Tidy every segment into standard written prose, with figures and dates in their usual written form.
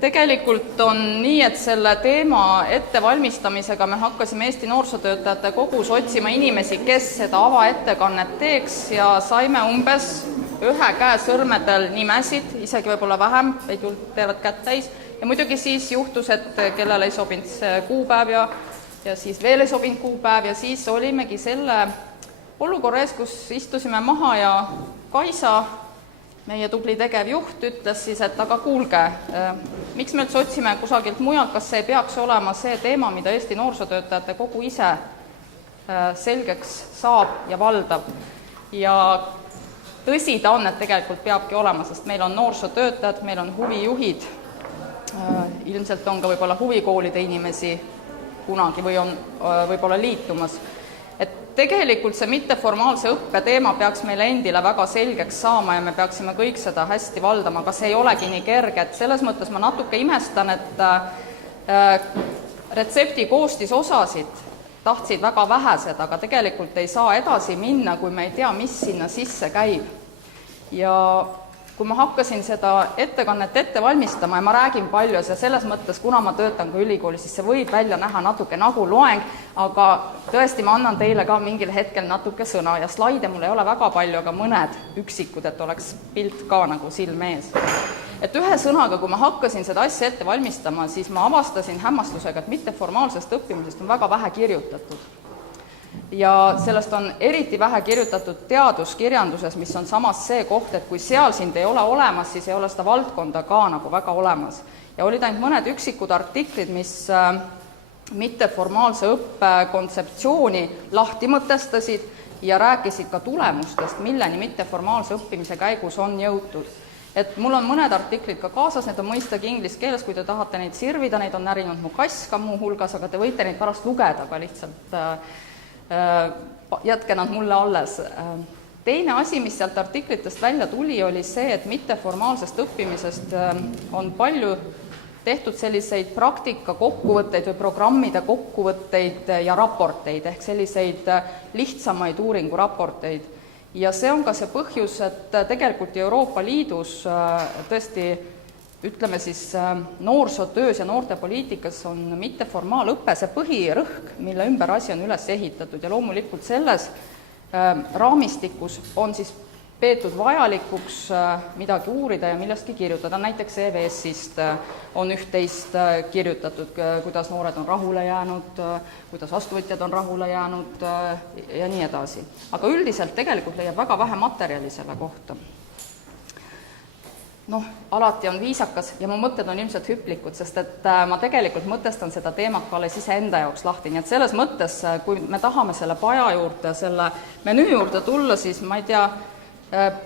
Tegelikult on nii, et selle teema ettevalmistamisega me hakkasime Eesti Noorsootöötajate Kogus otsima inimesi, kes seda avaettekannet teeks ja saime umbes ühe käe sõrmedel nimesid, isegi võib-olla vähem, veid teevad kätt täis. Ja muidugi siis juhtus, et kellele ei sobinud see kuupäev ja siis veel ei sobinud kuupäev ja siis olimegi selle olukorra ees, kus istusime maha ja Kaisa, meie tubli tegevjuht, ütles siis, et aga kuulge, miks me üldse otsime kusagilt mujalt, kas see peaks olema see teema, mida Eesti Noorsootöötajate Kogu ise selgeks saab ja valdab. Ja tõsi ta on, et tegelikult peabki olema, sest meil on noorsootöötajad, meil on huvijuhid, ilmselt on ka võib-olla huvikoolide inimesi kunagi või on võib-olla liitumas. Et tegelikult see mitteformaalse õppe teema peaks meile endile väga selgeks saama ja me peaksime kõik seda hästi valdama, aga see ei olegi nii kerge, et selles mõttes ma natuke imestan, et retsepti koostisosasid tahtsid väga vähesed, aga tegelikult ei saa edasi minna, kui me ei tea, mis sinna sisse käib. Ja kui ma hakkasin seda ettekannet ette valmistama ja ma räägin palju ja selles mõttes, kuna ma töötan ka ülikoolis, siis see võib välja näha natuke nagu loeng, aga tõesti ma annan teile ka mingil hetkel natuke sõna ja slaide mul ei ole väga palju, aga mõned üksikud, et oleks pilt ka nagu silme ees. Et ühe sõnaga, kui ma hakkasin seda asja ette valmistama, siis ma avastasin hämmastusega, et mitteformaalsest õppimisest on väga vähe kirjutatud. Ja sellest on eriti vähe kirjutatud teaduskirjanduses, mis on samas see koht, et kui seal sind ei ole olemas, siis ei ole seda valdkonda ka nagu väga olemas. Ja olid ainult mõned üksikud artiklid, mis mitteformaalse õppe kontseptsiooni lahti mõtestasid ja rääkisid ka tulemustest, milleni mitteformaalse õppimise käigus on jõutud. Et mul on mõned artiklid ka kaasas, need on mõistagi inglise keeles, kui te tahate neid sirvida, neid on närinud mu kass ka muu hulgas, aga te võite neid pärast lugeda ka lihtsalt jätke nad mulle alles. Teine asi, mis sealt artiklitest välja tuli, oli see, et mitteformaalsest õppimisest on palju tehtud selliseid praktika kokkuvõtteid või programmide kokkuvõtteid ja raporteid, ehk selliseid lihtsamaid uuringuraporteid. Ja see on ka see põhjus, et tegelikult Euroopa Liidus tõesti ütleme siis noorsootöös ja noortepoliitikas on mitteformaalõpe see põhirõhk, mille ümber asi on üles ehitatud ja loomulikult selles raamistikus on siis peetud vajalikuks midagi uurida ja millestki kirjutada. Näiteks EVS-ist on üht-teist kirjutatud, kuidas noored on rahule jäänud, kuidas vastuvõtjad on rahule jäänud ja nii edasi. Aga üldiselt tegelikult leiab väga vähe materjali selle kohta. Alati on viisakas ja mu mõtted on ilmselt hüplikud, sest et ma tegelikult mõtestan seda teemat ka alles iseenda jaoks lahti, nii et selles mõttes, kui me tahame selle paja juurde, selle menüü juurde tulla, siis ma ei tea,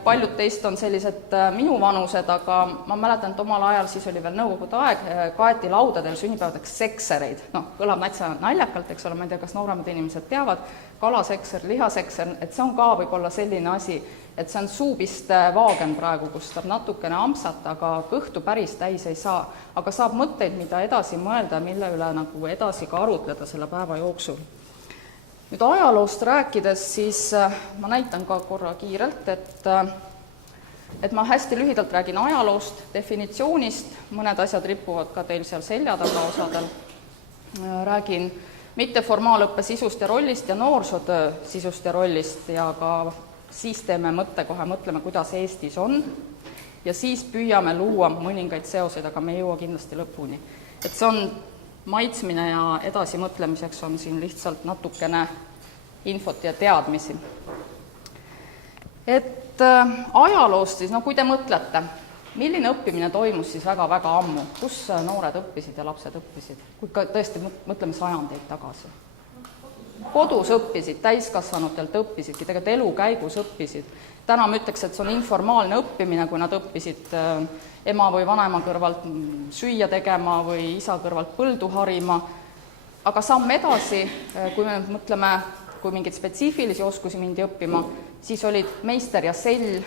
paljud teist on sellised minu vanused, aga ma mäletan, et omal ajal siis oli veel nõukogude aeg, kaeti laudadel sünnipäevadeks seksereid. Kõlab näitsa naljakalt, eks ole, ma ei tea, kas nooremad inimesed teavad, kalasekser, lihasekser, et see on ka võib-olla selline asi, et see on suupiste vaagen praegu, kus saab natukene ampsata, aga kõhtu päris täis ei saa, aga saab mõtteid, mida edasi mõelda, mille üle nagu edasi ka arutleda selle päeva jooksul. Nüüd ajaloost rääkides, siis ma näitan ka korra kiirelt, et ma hästi lühidalt räägin ajaloost, definitsioonist, mõned asjad ripuvad ka teil seal selja taga osadel, räägin mitteformaalõppe sisust ja rollist ja noorsootöö sisust ja rollist ja ka siis teeme mõttekohe, mõtleme, kuidas Eestis on ja siis püüame luua mõningaid seoseid, aga me ei jõua kindlasti lõpuni. Et see on maitsmine ja edasi mõtlemiseks on siin lihtsalt natukene infot ja teadmisi. Et ajaloost siis, kui te mõtlete, milline õppimine toimus siis väga-väga ammu, kus noored õppisid ja lapsed õppisid, kui ka tõesti mõtleme sajandeid tagasi. Kodus õppisid, täiskasvanutelt õppisidki, tegelikult elu käigus õppisid. Täna ma ütleks, et see on informaalne õppimine, kui nad õppisid ema või vanaema kõrvalt süüa tegema või isa kõrvalt põldu harima. Aga samm edasi, kui me mõtleme, kui mingeid spetsiifilisi oskusi mindi õppima, siis olid meister ja sell,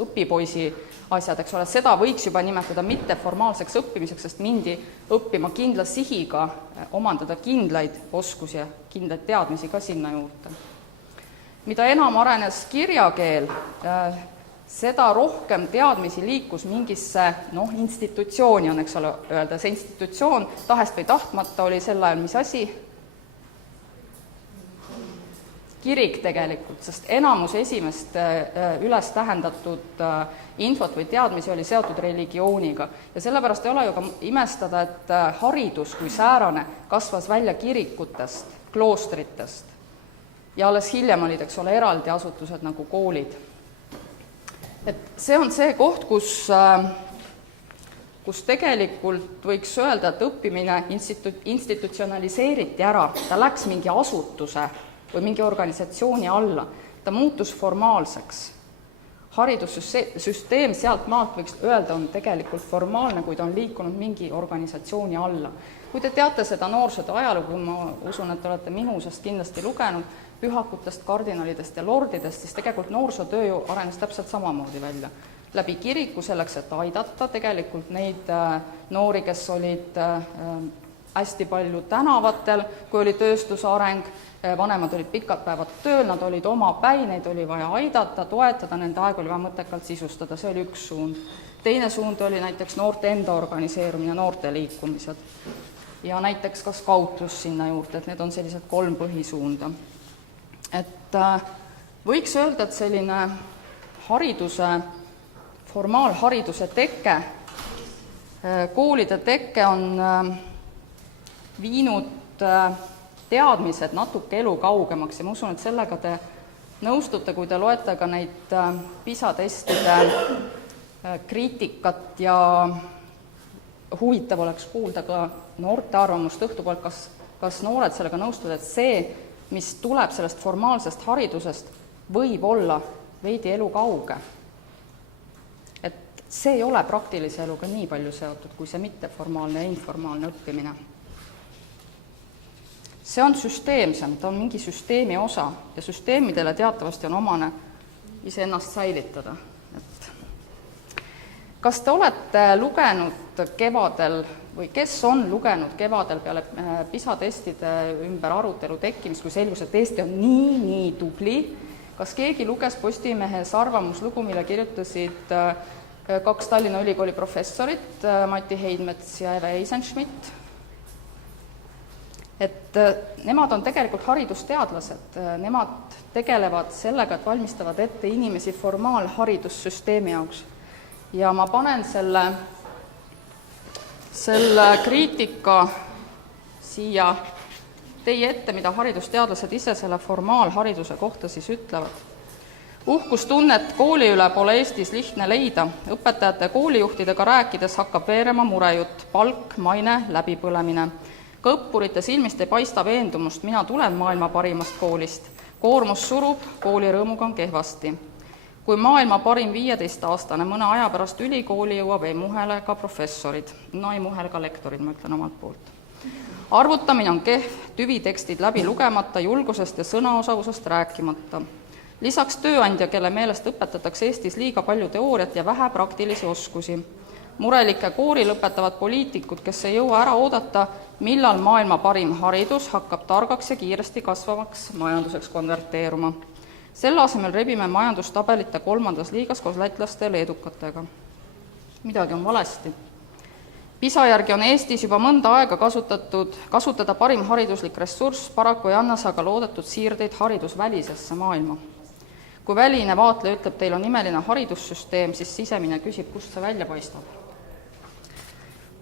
õpipoisi asjad, eks ole, seda võiks juba nimetada mitteformaalseks õppimiseks, sest mindi õppima kindla sihiga, omandada kindlaid oskusi ja kindlaid teadmisi ka sinna juurde. Mida enam arenes kirjakeel, seda rohkem teadmisi liikus mingisse institutsiooni, on, eks ole, öelda. See institutsioon tahest või tahtmata oli sel ajal mis asi? Kirik tegelikult, sest enamus esimest üles tähendatud infot või teadmisi oli seotud religiooniga. Ja sellepärast ei ole ju ka imestada, et haridus kui säärane kasvas välja kirikutest, kloostritest. Ja alles hiljem olid, eks ole, eraldi asutused nagu koolid. Et see on see koht, kus tegelikult võiks öelda, et õppimine institutsionaliseeriti ära, ta läks mingi asutuse või mingi organisatsiooni alla, ta muutus formaalseks. Haridussüsteem sealt maalt võiks öelda, on tegelikult formaalne, kui ta on liikunud mingi organisatsiooni alla. Kui te teate seda noorsootöö ajalugu, ma usun, et olete minusest kindlasti lugenud, pühakutest, kardinalidest ja lordidest, siis tegelikult noorsootöö ju arenes täpselt samamoodi välja. Läbi kiriku selleks, et aidata tegelikult neid noori, kes olid hästi palju tänavatel, kui oli tööstuse areng, vanemad olid pikad päevad tööl, nad olid omapäi, neid oli vaja aidata, toetada, nende aeg oli vaja mõttekalt sisustada, see oli üks suund. Teine suund oli näiteks noorte enda organiseerumine, noorte liikumised. Ja näiteks ka skautlus sinna juurde, et need on sellised 3 põhisuunda. Et võiks öelda, et selline formaalhariduse teke, koolide teke on viinud teadmised natuke elu kaugemaks ja ma usun, et sellega te nõustute, kui te loete ka neid PISA-testide kriitikat ja huvitav oleks kuulda ka noorte arvamust õhtupoolt, kas noored sellega nõustuvad, et see, mis tuleb sellest formaalsest haridusest, võib olla veidi elu kauge. Et see ei ole praktilise eluga nii palju seotud, kui see mitteformaalne ja informaalne õppimine. See on süsteemsem, ta on mingi süsteemi osa ja süsteemidele teatavasti on omane iseennast säilitada. Kas te olete lugenud kevadel või kes on lugenud kevadel peale PISA-testide ümber arutelu tekkimist, kui selgus, et Eesti on nii tubli? Kas keegi luges Postimehes arvamuslugu, mille kirjutasid 2 Tallinna Ülikooli professorit, Mati Heidmets ja Eve Eisenschmidt? Et nemad on tegelikult haridusteadlased, nemad tegelevad sellega, et valmistavad ette inimesi formaalharidussüsteemi jaoks. Ja ma panen selle kriitika siia teie ette, mida haridusteadlased ise selle formaalhariduse kohta siis ütlevad. Uhkustunnet kooli üle pole Eestis lihtne leida. Õpetajate koolijuhtidega rääkides hakkab veerema murejutt, palk, maine, läbipõlemine. Ka õppurite silmist ei paista veendumust, mina tulen maailma parimast koolist. Koormus surub, kooli rõõmuga on kehvasti. Kui maailma parim 15-aastane mõne aja pärast ülikooli jõuab, ei muhele ka professorid. No ei muhele ka lektorid, ma ütlen omalt poolt. Arvutamine on kehv, tüvitekstid läbi lugemata, julgusest ja sõnaosavusest rääkimata. Lisaks tööandja, kelle meelest õpetatakse Eestis liiga palju teooriat ja vähe praktilisi oskusi. Murelike koori lõpetavad poliitikud, kes ei jõua ära oodata, millal maailma parim haridus hakkab targaks ja kiiresti kasvavaks majanduseks konverteeruma. Selle asemel rebime majandustabelite 3. liigas koos lätlaste ja leedukatega. Midagi on valesti. PISA järgi on Eestis juba mõnda aega kasutada parim hariduslik ressurss, paraku ei anna see aga loodetud siirdeid haridusvälisesse maailma. Kui väline vaatleja ütleb, teil on imeline haridussüsteem, siis sisemine küsib, kust see välja paistab.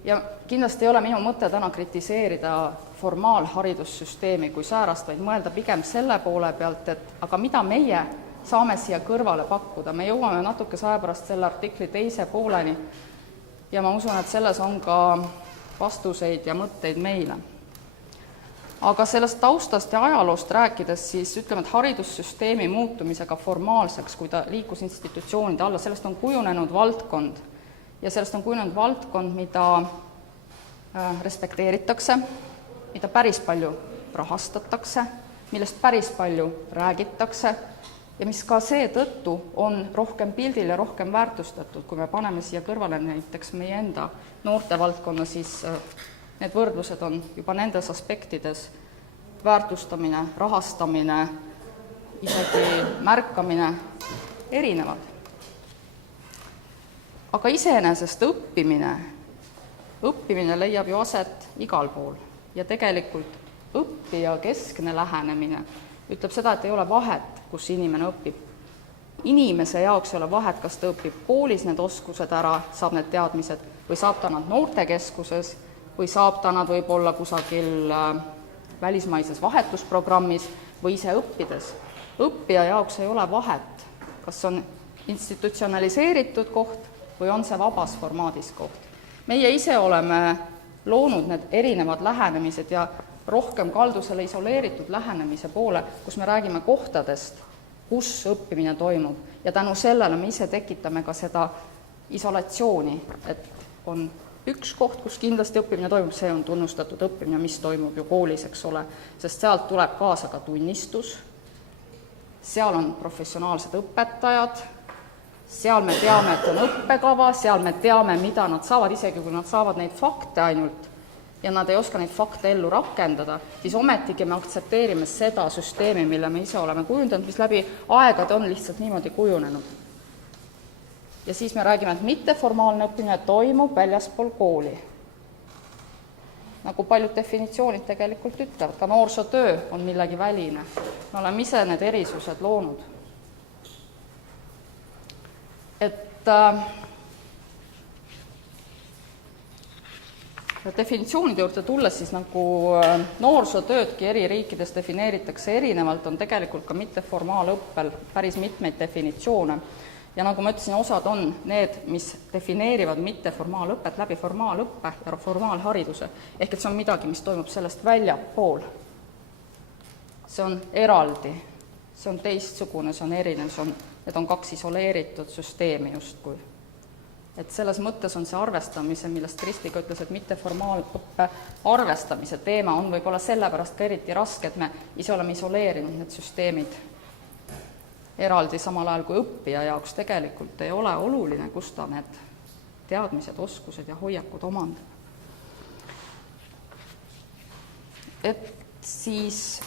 Ja kindlasti ei ole minu mõte täna kritiseerida formaalharidussüsteemi kui säärast, vaid mõelda pigem selle poole pealt, et aga mida meie saame siia kõrvale pakkuda. Me jõuame natukese aja pärast selle artikli teise pooleni ja ma usun, et selles on ka vastuseid ja mõtteid meile. Aga sellest taustast ja ajaloost rääkides, siis ütleme, et haridussüsteemi muutumisega formaalseks, kui ta liikus institutsioonide alla, sellest on kujunenud valdkond. Ja sellest on kujunenud valdkond, mida respekteeritakse, mida päris palju rahastatakse, millest päris palju räägitakse ja mis ka seetõttu on rohkem pildil ja rohkem väärtustatud. Kui me paneme siia kõrvale näiteks meie enda noortevaldkonna, siis need võrdlused on juba nendes aspektides väärtustamine, rahastamine, isegi märkamine erinevad. Aga iseenesest õppimine leiab ju aset igal pool ja tegelikult õppija keskne lähenemine ütleb seda, et ei ole vahet, kus inimene õpib. Inimese jaoks ei ole vahet, kas ta õpib koolis need oskused ära, saab need teadmised, või saab ta nad noortekeskuses, või saab ta nad võib-olla kusagil välismaises vahetusprogrammis või ise õppides. Õppija jaoks ei ole vahet, kas on institutsionaliseeritud koht või on see vabas formaadis koht. Meie ise oleme loonud need erinevad lähenemised ja rohkem kaldu selle isoleeritud lähenemise poole, kus me räägime kohtadest, kus õppimine toimub, ja tänu sellele me ise tekitame ka seda isolatsiooni, et on üks koht, kus kindlasti õppimine toimub, see on tunnustatud õppimine, mis toimub ju koolis, eks ole, sest sealt tuleb kaasa ka tunnistus, seal on professionaalsed õpetajad, seal me teame, et on õppekava, seal me teame, mida nad saavad, isegi kui nad saavad neid fakte ainult ja nad ei oska neid fakte ellu rakendada, siis ometigi me aktsepteerime seda süsteemi, mille me ise oleme kujundanud, mis läbi aegade on lihtsalt niimoodi kujunenud. Ja siis me räägime, et mitteformaalne õppimine toimub väljaspool kooli. Nagu paljud definitsioonid tegelikult ütlevad, ka noorsootöö on millegi väline. Me oleme ise need erisused loonud. Et definitsioonide juurde tulles siis nagu noorsootöödki eri riikides defineeritakse erinevalt, on tegelikult ka mitteformaalõppel päris mitmeid definitsioone. Ja nagu ma ütlesin, osad on need, mis defineerivad mitteformaalõpet läbi formaalõppe ja formaalhariduse. Ehk et see on midagi, mis toimub sellest väljapool. See on eraldi, see on teistsugune, see on erinev, need on kaks isoleeritud süsteemi justkui. Et selles mõttes on see arvestamise, millest Kristi ka ütles, et mitteformaalõppe arvestamise teema on võib-olla sellepärast ka eriti raske, et me ise oleme isoleerinud need süsteemid eraldi, samal ajal kui õppija jaoks tegelikult ei ole oluline, kus ta need teadmised, oskused ja hoiakud omandab. Et siis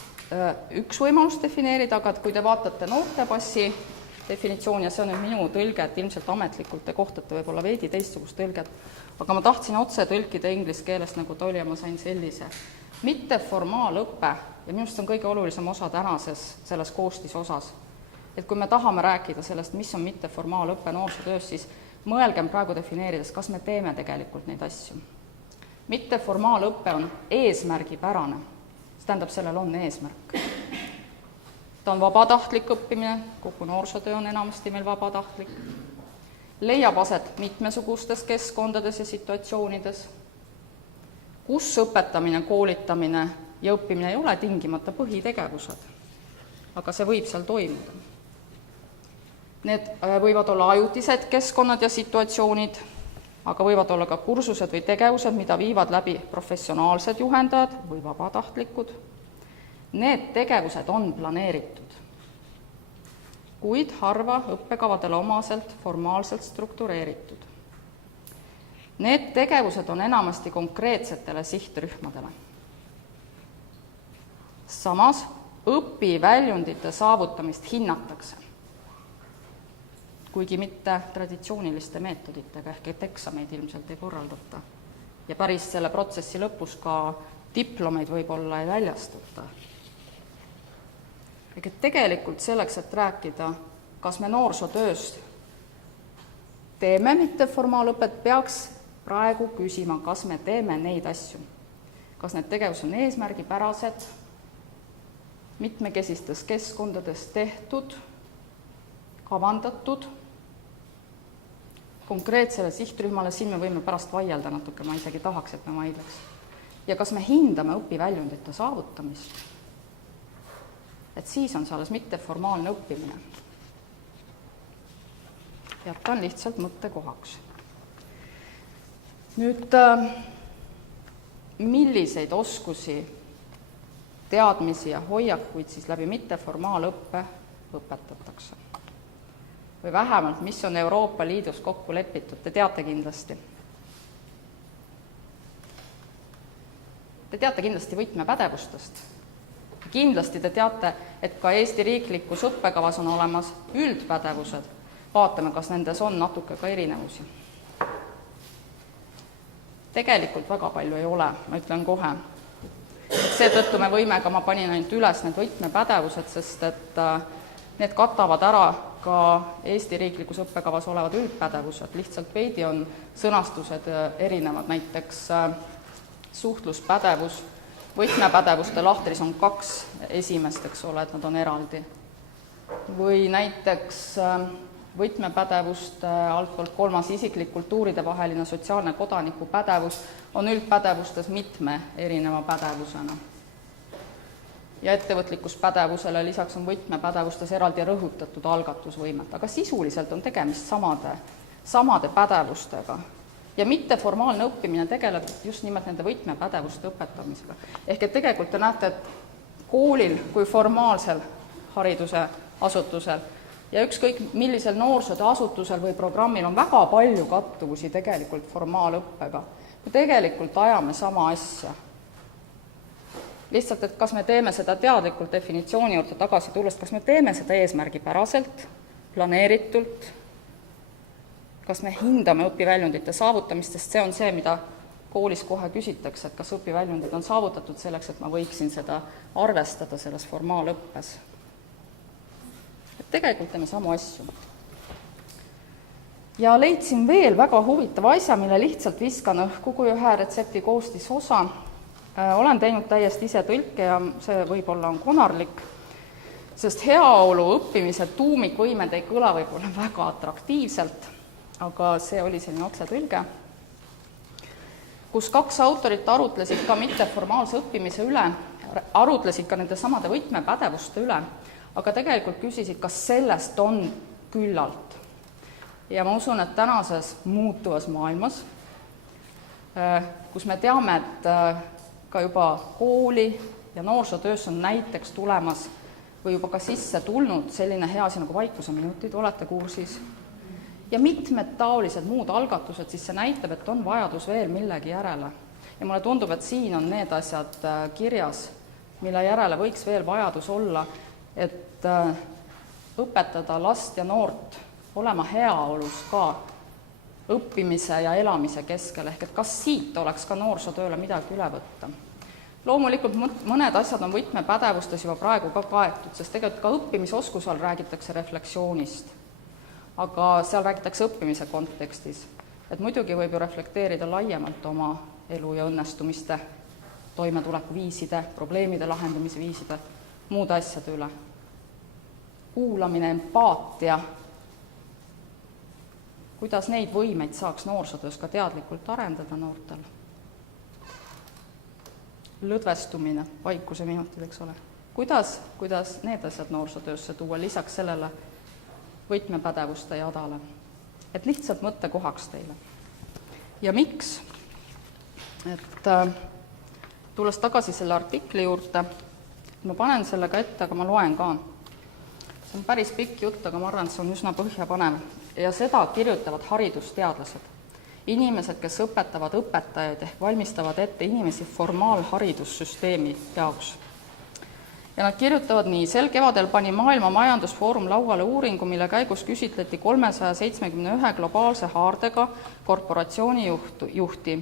üks võimalus defineerida, aga kui te vaatate noortepassi definitsioon, ja see on nüüd minu tõlge, et ilmselt ametlikult te kohtate võib-olla veidi teistsugust tõlget, aga ma tahtsin otse tõlkida inglise keelest, nagu ta oli, ja ma sain sellise. Mitteformaalõppe, ja minust on kõige olulisem osa tänases selles koostisosas, et kui me tahame rääkida sellest, mis on mitteformaalõppe noorsootöös, siis mõelgem praegu defineerides, kas me teeme tegelikult neid asju. Mitteformaalõppe on eesmärgipärane, see tähendab, sellel on eesmärk. Ta on vabatahtlik õppimine, kogu noorsootöö on enamasti meil vabatahtlik, leiab aset mitmesugustes keskkondades ja situatsioonides, kus õpetamine, koolitamine ja õppimine ei ole tingimata põhitegevused, aga see võib seal toimuda. Need võivad olla ajutised keskkonnad ja situatsioonid, aga võivad olla ka kursused või tegevused, mida viivad läbi professionaalsed juhendajad või vabatahtlikud. Need tegevused on planeeritud, kuid harva õppekavadele omaselt formaalselt struktureeritud. Need tegevused on enamasti konkreetsetele sihtrühmadele. Samas õpiväljundite saavutamist hinnatakse, kuigi mitte traditsiooniliste meetoditega, ehk et eksameid ilmselt ei korraldata. Ja päris selle protsessi lõpus ka diplomeid võib-olla ei väljastata. Ehk et tegelikult selleks, et rääkida, kas me noorsootöös teeme mitteformaalõpet, peaks praegu küsima, kas me teeme neid asju. Kas need tegevused on eesmärgipärased, mitmekesistes keskkondades tehtud, kavandatud, konkreetsele sihtrühmale, siin me võime pärast vaielda natuke, ma isegi tahaks, et me vaidleks. Ja kas me hindame õpiväljundite saavutamist? Et siis on see alles mitteformaalne õppimine. Jätan lihtsalt mõttekohaks. Nüüd, milliseid oskusi, teadmisi ja hoiakuid siis läbi mitteformaalõppe õpetatakse? Või vähemalt, mis on Euroopa Liidus kokku lepitud, te teate kindlasti. Te teate kindlasti võtmepädevustest. Kindlasti te teate, et ka Eesti riiklikus õppekavas on olemas üldpädevused. Vaatame, kas nendes on natuke ka erinevusi. Tegelikult väga palju ei ole, ma ütlen kohe. Seetõttu me võime ma panin ainult üles need võtmepädevused, sest et need katavad ära ka Eesti riiklikus õppekavas olevad üldpädevused, lihtsalt veidi on sõnastused erinevad, näiteks suhtluspädevus, võtmepädevuste lahtris on 2 esimest, eks ole, et nad on eraldi. Või näiteks võtmepädevuste altpoolt 3. isiklik kultuuride vaheline sotsiaalne kodaniku pädevus on üldpädevustes mitme erineva pädevusena. Ja ettevõtlikkuspädevusele lisaks on võtmepädevustes eraldi rõhutatud algatusvõimet, aga sisuliselt on tegemist samade pädevustega. Ja mitteformaalne õppimine tegeleb just nimelt nende võtmepädevuste õpetamisega. Ehk et tegelikult te näete, et koolil kui formaalsel hariduse asutusel ja ükskõik millisel noorsootöö asutusel või programmil on väga palju kattuvusi tegelikult formaalõppega. Me tegelikult ajame sama asja. Lihtsalt, et kas me teeme seda teadlikult definitsiooni juurde tagasi tulles, kas me teeme seda eesmärgipäraselt, planeeritult, kas me hindame õpiväljundite saavutamist, sest see on see, mida koolis kohe küsitakse, et kas õpiväljundid on saavutatud selleks, et ma võiksin seda arvestada selles formaalõppes. Et tegelikult teeme samu asju. Ja leidsin veel väga huvitava asja, mille lihtsalt viskan õhku kui ühe retsepti koostisosa. Olen teinud täiesti ise tõlke ja see võib-olla on konarlik, sest heaolu õppimise tuumikvõimed ei kõla võib-olla väga atraktiivselt, aga see oli selline otsetõlge, kus 2 autorit arutlesid ka mitteformaalse õppimise üle, arutlesid ka nende samade võtmepädevuste üle, aga tegelikult küsisid, kas sellest on küllalt. Ja ma usun, et tänases muutuvas maailmas, kus me teame, et ka juba kooli ja noorsootöös on näiteks tulemas või juba ka sisse tulnud selline hea asi nagu vaikuseminutid, olete kursis, ja mitmed taolised muud algatused, siis see näitab, et on vajadus veel millegi järele. Ja mulle tundub, et siin on need asjad kirjas, mille järele võiks veel vajadus olla, et õpetada last ja noort olema heaolus ka õppimise ja elamise keskel, ehk et kas siit oleks ka noorsootööle midagi üle võtta. Loomulikult mõned asjad on võtmepädevustes juba praegu ka kaetud, sest tegelikult ka õppimisoskuse all räägitakse refleksioonist, aga seal räägitakse õppimise kontekstis. Et muidugi võib ju reflekteerida laiemalt oma elu ja õnnestumiste, toimetuleku viiside, probleemide lahendamise viiside, muude asjade üle. Kuulamine, empaatia, kuidas neid võimeid saaks noorsootöös ka teadlikult arendada noortel. Lõdvestumine, vaikuse minutid, eks ole. Kuidas need asjad noorsootöösse tuua lisaks sellele võtmepädevuste jadale? Et lihtsalt mõttekohaks teile. Ja miks? Et tulles tagasi selle artikli juurde, ma panen sellega ette, aga ma loen ka. See on päris pikk jutt, aga ma arvan, et see on üsna põhjapanev. Ja seda kirjutavad haridusteadlased. Inimesed, kes õpetavad õpetajaid ehk valmistavad ette inimesi formaalharidussüsteemi jaoks. Ja nad kirjutavad nii, sel kevadel pani Maailma Majandusfoorum lauale uuringu, mille käigus küsitleti 371 globaalse haardega korporatsiooni juhti.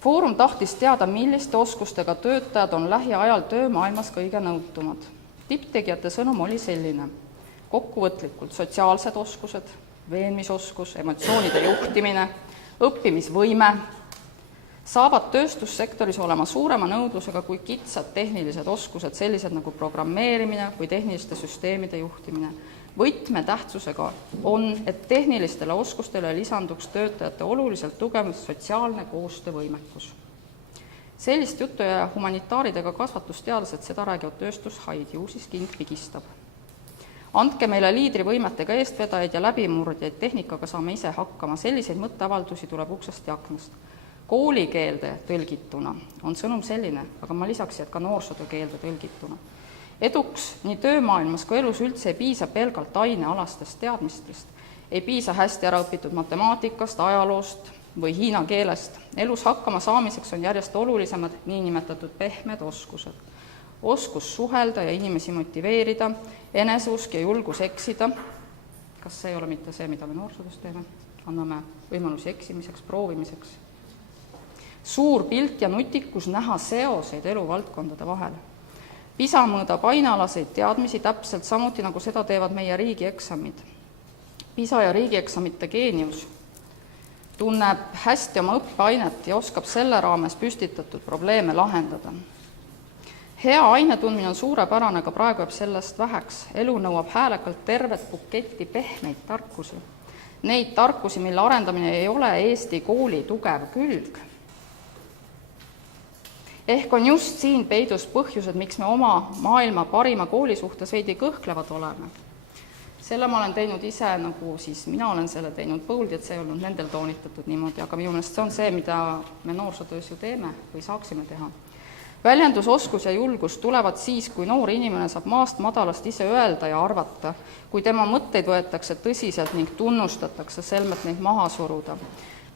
Foorum tahtis teada, milliste oskustega töötajad on lähiajal töömaailmas kõige nõutumad. Tipptegijate sõnum oli selline: kokkuvõtlikult sotsiaalsed oskused, veenmisoskus, emotsioonide juhtimine, õppimisvõime saavad tööstussektoris olema suurema nõudlusega kui kitsad tehnilised oskused, sellised nagu programmeerimine või tehniliste süsteemide juhtimine. Võtmetähtsusega on, et tehnilistele oskustele lisanduks töötajate oluliselt tugev sotsiaalne koostöövõimekus. Sellist juttu ja humanitaaridega kasvatusteadlased, seda räägivad tööstushaid, ju siis king pigistab. Andke meile liidrivõimetega eestvedajaid ja läbimurdjaid, tehnikaga saame ise hakkama, selliseid mõtteavaldusi tuleb uksest ja aknast. Koolikeelde tõlgituna on sõnum selline, aga ma lisaks, et ka noorsootöökeelde tõlgituna. Eduks nii töömaailmas kui elus üldse ei piisa pelgalt ainealastest teadmistest, ei piisa hästi ära õpitud matemaatikast, ajaloost või hiina keelest. Elus hakkama saamiseks on järjest olulisemad niinimetatud pehmed oskused. Oskus suhelda ja inimesi motiveerida, eneseusk ja julgus eksida. Kas see ei ole mitte see, mida me noorsootöös teeme? Anname võimalusi eksimiseks, proovimiseks. Suur pilt ja nutikus näha seoseid eluvaldkondade vahel. PISA mõõdab ainealaseid teadmisi täpselt samuti, nagu seda teevad meie riigieksamid. PISA ja riigieksamite geenius tunneb hästi oma õppeainet ja oskab selle raames püstitatud probleeme lahendada. Hea aine tundmine on suurepärane, aga praegu jääb sellest väheks. Elu nõuab häälekalt tervet buketti pehmeid tarkusi. Neid tarkusi, mille arendamine ei ole Eesti kooli tugev külg. Ehk on just siin peidus põhjused, miks me oma maailma parima kooli suhtes veidi kõhklevad oleme. Selle ma olen teinud ise, nagu siis mina olen selle teinud põuldi, et see ei olnud nendel toonitatud niimoodi, aga minu meelest see on see, mida me noorsootöös ju teeme või saaksime teha. Väljendusoskus ja julgus tulevad siis, kui noor inimene saab maast madalast ise öelda ja arvata, kui tema mõtteid võetakse tõsiselt ning tunnustatakse selmet neid maha suruda.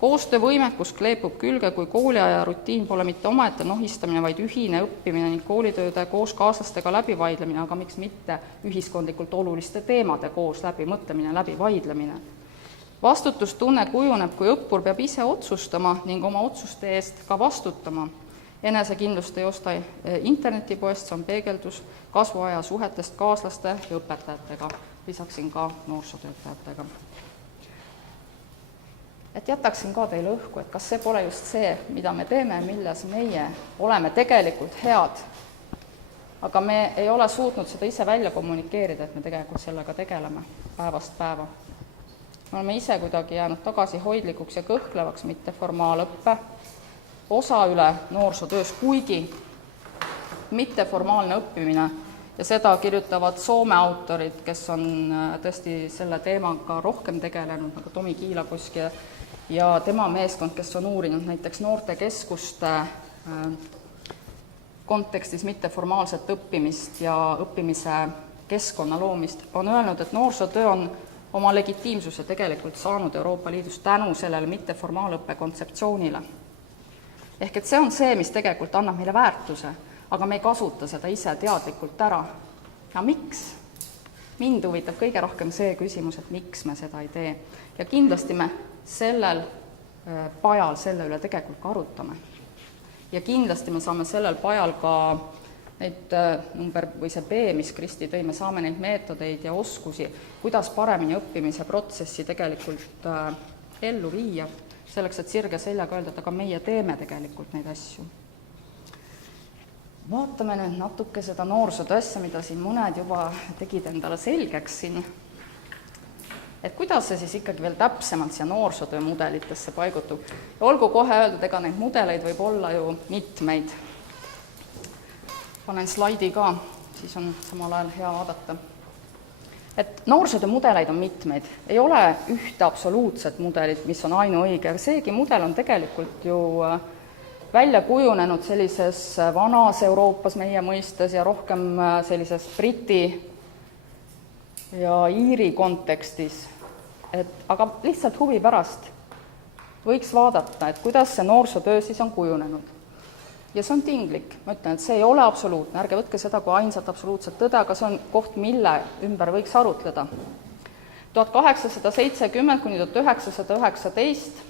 Koostöövõimekus kleepub külge, kui kooliaja rutiin pole mitte omaette nohistamine, vaid ühine õppimine ning koolitööde koos kaaslastega läbi vaidlemine, aga miks mitte ühiskondlikult oluliste teemade koos läbi mõtlemine, läbi vaidlemine. Vastutustunne kujuneb, kui õppur peab ise otsustama ning oma otsuste eest ka vastutama. Enesekindlust ei osta internetipoest, see on peegeldus kasvuaja suhetest kaaslaste ja õpetajatega, lisaksin ka noorsootöötajatega. Et jätaksin ka teile õhku, et kas see pole just see, mida me teeme, milles meie oleme tegelikult head, aga me ei ole suutnud seda ise välja kommunikeerida, et me tegelikult sellega tegeleme päevast päeva. Me oleme ise kuidagi jäänud tagasihoidlikuks ja kõhklevaks mitteformaalõppe osa üle noorsootöös, kuigi mitteformaalne õppimine ja seda kirjutavad Soome autorid, kes on tõesti selle teemaga rohkem tegelenud, nagu Tomi Kiilakoski ja tema meeskond, kes on uurinud näiteks noortekeskuste kontekstis mitteformaalset õppimist ja õppimise keskkonna loomist, on öelnud, et noorsootöö on oma legitiimsuse tegelikult saanud Euroopa Liidus tänu sellele mitteformaalõppe kontseptsioonile. Ehk et see on see, mis tegelikult annab meile väärtuse, aga me ei kasuta seda ise teadlikult ära. Ja miks? Mind huvitab kõige rohkem see küsimus, et miks me seda ei tee. Ja kindlasti me sellel pajal selle üle tegelikult ka arutame. Ja kindlasti me saame sellel pajal ka neid number või see B, mis Kristi tõi, me saame neid meetodeid ja oskusi, kuidas paremini õppimise protsessi tegelikult ellu viia, selleks, et sirge seljaga öelda, et aga meie teeme tegelikult neid asju. Vaatame nüüd natuke seda noorsootöö asja, mida siin mõned juba tegid endale selgeks siin. Et kuidas see siis ikkagi veel täpsemalt siia noorsootöö mudelitesse paigutub. Ja olgu kohe öeldud, ega neid mudeleid võib olla ju mitmeid. Panen slaidi ka, siis on samal ajal hea vaadata. Et noorsootöö mudeleid on mitmeid. Ei ole ühte absoluutset mudelit, mis on ainuõige, aga seegi mudel on tegelikult ju välja kujunenud sellises vanas Euroopas meie mõistes ja rohkem sellises Briti ja Iiri kontekstis. Aga lihtsalt huvi pärast võiks vaadata, et kuidas see noorsootöö siis on kujunenud. Ja see on tinglik. Ma ütlen, et see ei ole absoluutne. Ärge võtke seda kui ainsat absoluutset tõde, aga see on koht, mille ümber võiks arutleda. 1870 kuni 1919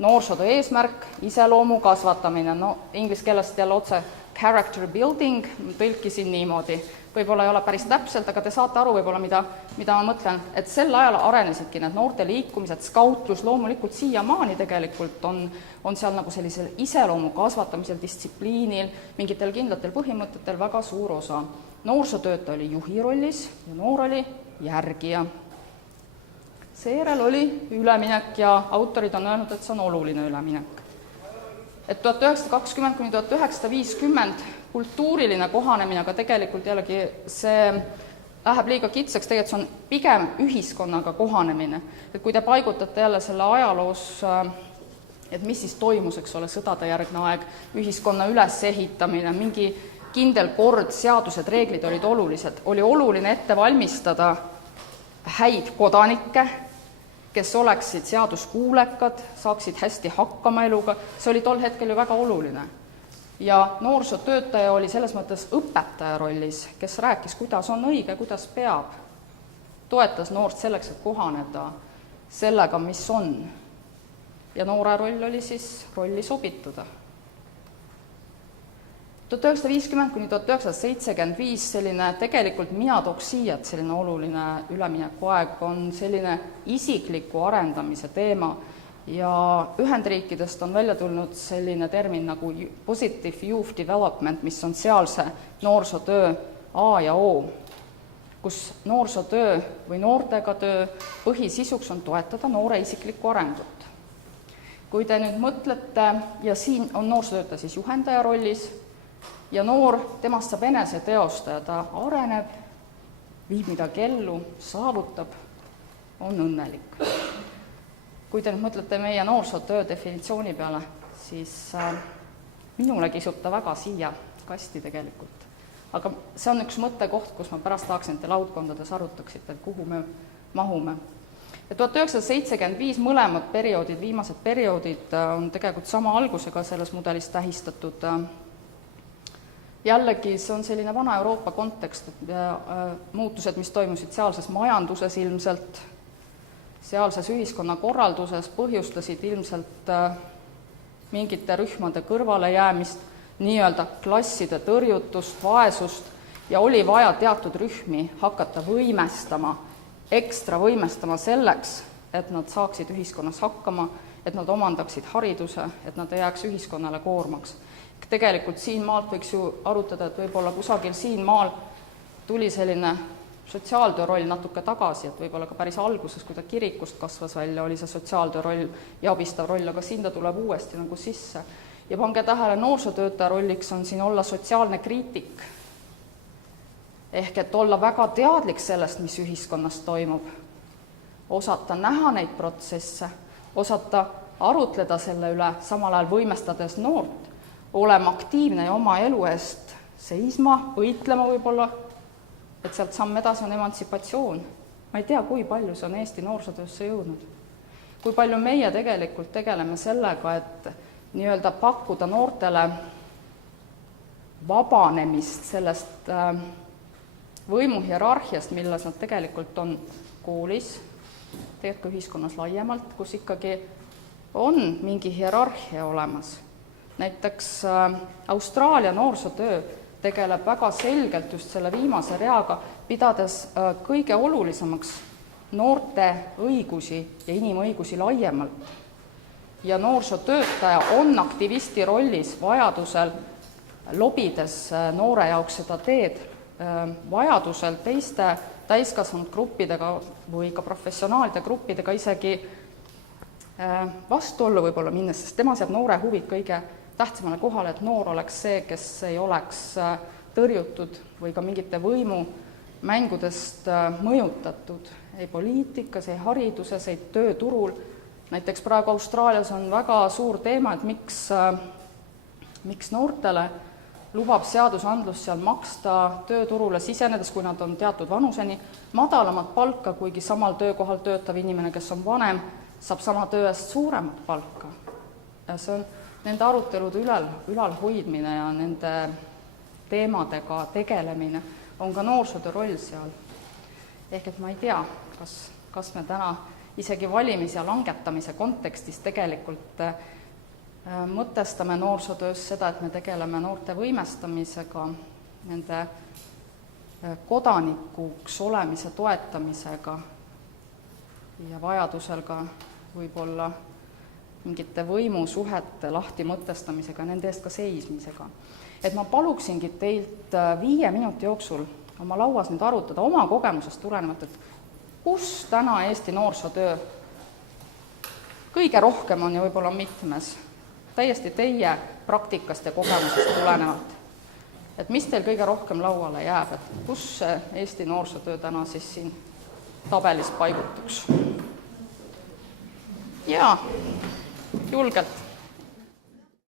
noorsootöö eesmärk, iseloomu kasvatamine, inglise keelest jälle otse character building, tõlkisin niimoodi. Võib-olla ei ole päris täpselt, aga te saate aru võib-olla, mida ma mõtlen, et sel ajal arenesidki need noorte liikumised, skautlus, loomulikult siiamaani tegelikult on seal nagu sellisel iseloomu kasvatamisel, distsipliinil, mingitel kindlatel põhimõtetel väga suur osa. Noorsootöötaja oli juhi rollis ja noor oli järgija. Seejärel oli üleminek ja autorid on öelnud, et see on oluline üleminek. Et 1920 kuni 1950 kultuuriline kohanemine, aga tegelikult jällegi see läheb liiga kitsaks, tegelikult see on pigem ühiskonnaga kohanemine. Et kui te paigutate jälle selle ajaloos, et mis siis toimus, eks ole, sõdade järgne aeg, ühiskonna ülesehitamine, mingi kindel kord, seadused, reeglid olid olulised. Oli oluline ette valmistada häid kodanikke, kes oleksid seaduskuulekad, saaksid hästi hakkama eluga, see oli tol hetkel ju väga oluline. Ja noorsootöötaja oli selles mõttes õpetaja rollis, kes rääkis, kuidas on õige, kuidas peab. Toetas noort selleks, et kohaneda sellega, mis on. ja noore roll oli siis rolli sobituda. 1950–1975 selline, tegelikult mina tooks siia, et selline oluline üleminekuaeg on selline isikliku arendamise teema ja Ühendriikidest on välja tulnud selline termin nagu positive youth development, mis on sealse noorsootöö A ja O, kus noorsootöö või noortega töö põhisisuks on toetada noore isiklikku arengut. Kui te nüüd mõtlete, ja siin on noorsootöötaja siis juhendaja rollis, ja noor, temast saab eneseteostaja, ta areneb, viib midagi ellu, saavutab, on õnnelik. Kui te nüüd mõtlete meie noorsootöö definitsiooni peale, siis minule kisub ta väga siia kasti tegelikult. Aga see on üks mõttekoht, kus ma pärast tahaksin, et te laudkondades arutaksite, et kuhu me mahume. Ja 1975 mõlemad perioodid, viimased perioodid on tegelikult sama algusega selles mudelis tähistatud. Jällegi, see on selline vana Euroopa kontekst, muutused, mis toimusid sealses majanduses ilmselt, sealses ühiskonnakorralduses põhjustasid ilmselt mingite rühmade kõrvalejäämist, nii-öelda klasside tõrjutust, vaesust ja oli vaja teatud rühmi hakata võimestama, ekstra võimestama selleks, et nad saaksid ühiskonnas hakkama, et nad omandaksid hariduse, et nad ei jääks ühiskonnale koormaks. Tegelikult siin maalt võiks ju arutada, et võib-olla kusagil siin maal tuli selline sotsiaaltöö roll natuke tagasi, et võib-olla ka päris alguses, kui ta kirikust kasvas välja, oli see sotsiaaltöö roll ja abistav roll, aga siin ta tuleb uuesti nagu sisse. Ja pange tähele, noorsootöötaja rolliks on siin olla sotsiaalne kriitik. Ehk et olla väga teadlik sellest, mis ühiskonnas toimub. Osata näha neid protsesse, osata arutleda selle üle, samal ajal võimestades noort, olema aktiivne ja oma elu eest seisma, võitlema võib-olla, et sealt samm edasi on emantsipatsioon. Ma ei tea, kui palju see on Eesti noorsootöösse jõudnud. Kui palju meie tegelikult tegeleme sellega, et nii-öelda pakkuda noortele vabanemist sellest võimuhierarhiast, milles nad tegelikult on koolis, tegelikult ka ühiskonnas laiemalt, kus ikkagi on mingi hierarhia olemas. Näiteks Austraalia noorsootöö tegeleb väga selgelt just selle viimase reaga, pidades kõige olulisemaks noorte õigusi ja inimõigusi laiemalt. Ja noorsootöötaja on aktivisti rollis vajadusel lobides noore jaoks seda teed, vajadusel teiste täiskasvanud gruppidega või ka professionaalide gruppidega isegi vastuollu võib-olla minnes, sest tema seab noore huvid kõige tähtsamale kohale, et noor oleks see, kes ei oleks tõrjutud või ka mingite võimumängudest mõjutatud, ei poliitikas, ei hariduses, ei tööturul. Näiteks praegu Austraalias on väga suur teema, et miks noortele lubab seadusandlus seal maksta tööturule sisenedes, kui nad on teatud vanuseni, madalamat palka, kuigi samal töökohal töötav inimene, kes on vanem, saab sama töö eest suuremat palka. Ja see on nende arutelude ülalhoidmine ja nende teemadega tegelemine on ka noorsootöö roll seal. Ehk et ma ei tea, kas me täna isegi valimis- ja langetamise kontekstis tegelikult mõtestame noorsootöös seda, et me tegeleme noorte võimestamisega, nende kodanikuks olemise toetamisega ja vajadusel ka võib-olla mingite võimusuhete lahti mõtestamisega, nende eest ka seismisega. Et ma paluksingi teilt 5 minuti jooksul oma lauas nüüd arutada oma kogemusest tulenevalt, et kus täna Eesti noorsootöö kõige rohkem on ja võib-olla mitmes, täiesti teie praktikast ja kogemusest tulenevalt. Et mis teil kõige rohkem lauale jääb, et kus Eesti noorsootöö täna siis siin tabelis paigutuks? Jaa, julgelt.